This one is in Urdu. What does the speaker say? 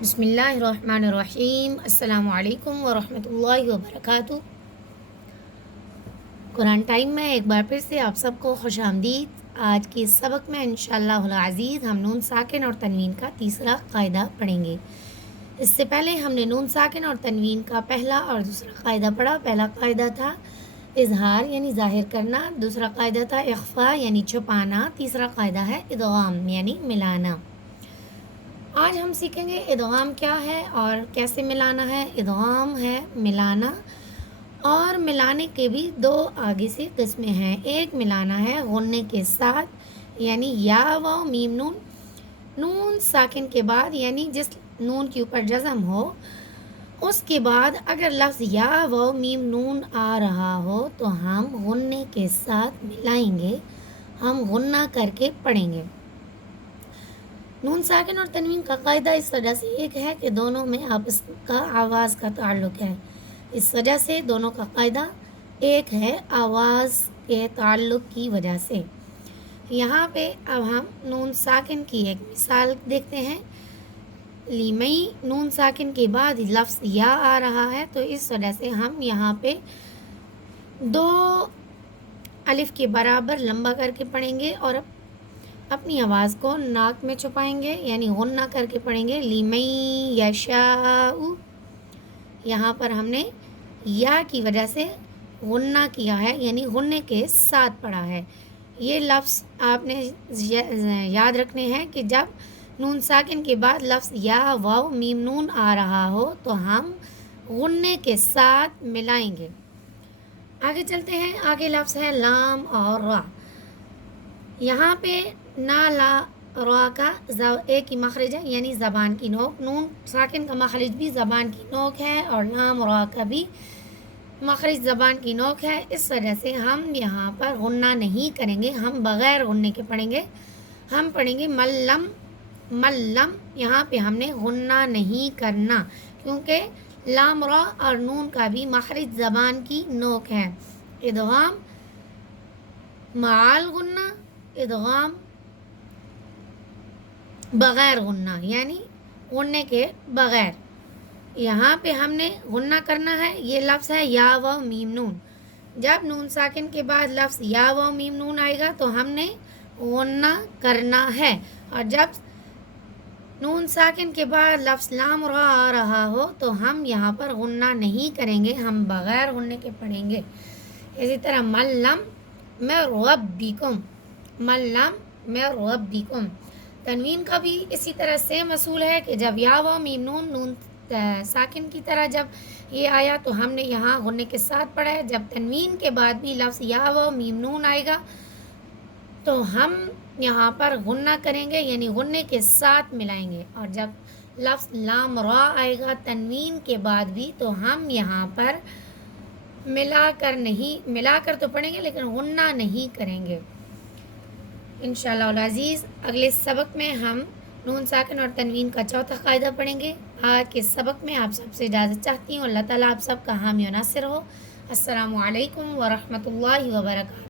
بسم اللہ الرحمن الرحیم۔ السلام علیکم ورحمۃ اللہ وبرکاتہ۔ قرآن ٹائم میں ایک بار پھر سے آپ سب کو خوش آمدید۔ آج کے سبق میں انشاءاللہ العزیز ہم نون ساکن اور تنوین کا تیسرا قاعدہ پڑھیں گے۔ اس سے پہلے ہم نے نون ساکن اور تنوین کا پہلا اور دوسرا قاعدہ پڑھا۔ پہلا قاعدہ تھا اظہار یعنی ظاہر کرنا، دوسرا قاعدہ تھا اخفاء یعنی چھپانا، تیسرا قاعدہ ہے ادغام یعنی ملانا۔ آج ہم سیکھیں گے ادغام کیا ہے اور کیسے ملانا ہے۔ ادغام ہے ملانا، اور ملانے کے بھی دو آگے سے قسمیں ہیں۔ ایک ملانا ہے غنّے کے ساتھ یعنی یا واو میم نون، نون ساکن کے بعد یعنی جس نون کے اوپر جزم ہو اس کے بعد اگر لفظ یا واو میم نون آ رہا ہو تو ہم غنّے کے ساتھ ملائیں گے، ہم غنّہ کر کے پڑھیں گے۔ نون ساکن اور تنوین کا قاعدہ اس وجہ سے ایک ہے کہ دونوں میں آپس کا آواز کا تعلق ہے، اس وجہ سے دونوں کا قاعدہ ایک ہے، آواز کے تعلق کی وجہ سے۔ یہاں پہ اب ہم نون ساکن کی ایک مثال دیکھتے ہیں۔ لیمئی نون ساکن کے بعد لفظ یا آ رہا ہے تو اس وجہ سے ہم یہاں پہ دو الف کے برابر لمبا کر کے پڑھیں گے اور اپنی آواز کو ناک میں چھپائیں گے یعنی غنّہ کر کے پڑھیں گے۔ لیمئی یشاء، یہاں پر ہم نے یا کی وجہ سے غنّہ کیا ہے یعنی غنّے کے ساتھ پڑھا ہے۔ یہ لفظ آپ نے یاد رکھنے ہیں کہ جب نون ساکن کے بعد لفظ یا واو میم نون آ رہا ہو تو ہم غنّے کے ساتھ ملائیں گے۔ آگے چلتے ہیں، آگے لفظ ہے لام اور را۔ یہاں پہ نا لا را کا ایک ہی مخرج ہے یعنی زبان کی نوک، نون ساکن کا مخرج بھی زبان کی نوک ہے اور لام را کا بھی مخرج زبان کی نوک ہے، اس وجہ سے ہم یہاں پر غنّہ نہیں کریں گے، ہم بغیر غنّے کے پڑھیں گے۔ ہم پڑھیں گے ملم ملم، یہاں پہ ہم نے غنّہ نہیں کرنا کیونکہ لام را اور نون کا بھی مخرج زبان کی نوک ہے۔ ادغام معال غنّہ، ادغام بغیر غنّہ یعنی غنّے کے بغیر۔ یہاں پہ ہم نے غنّہ کرنا ہے، یہ لفظ ہے یا واو میم نون۔ جب نون ساکن کے بعد لفظ یا واو میم نون آئے گا تو ہم نے غنّہ کرنا ہے، اور جب نون ساکن کے بعد لفظ لام را آ رہا ہو تو ہم یہاں پر غنّہ نہیں کریں گے، ہم بغیر غنّے کے پڑھیں گے۔ اسی طرح ملم میں ربکم، ملم میں ربکم۔ تنوین کا بھی اسی طرح سیم اصول ہے کہ جب یا واو میم نون، نون ساکن کی طرح جب یہ آیا تو ہم نے یہاں غنّے کے ساتھ پڑھا ہے، جب تنوین کے بعد بھی لفظ یا واو میم نون آئے گا تو ہم یہاں پر غنّہ کریں گے یعنی غنّے کے ساتھ ملائیں گے، اور جب لفظ لام را آئے گا تنوین کے بعد بھی تو ہم یہاں پر ملا کر تو پڑھیں گے لیکن غنّہ نہیں کریں گے۔ انشاءاللہ العزیز اگلے سبق میں ہم نون ساکن اور تنوین کا چوتھا قاعدہ پڑھیں گے۔ آج کے سبق میں آپ سب سے اجازت چاہتی ہوں، اللہ تعالیٰ آپ سب کا حامی و ناصر ہو۔ السلام علیکم ورحمۃ اللہ وبرکاتہ۔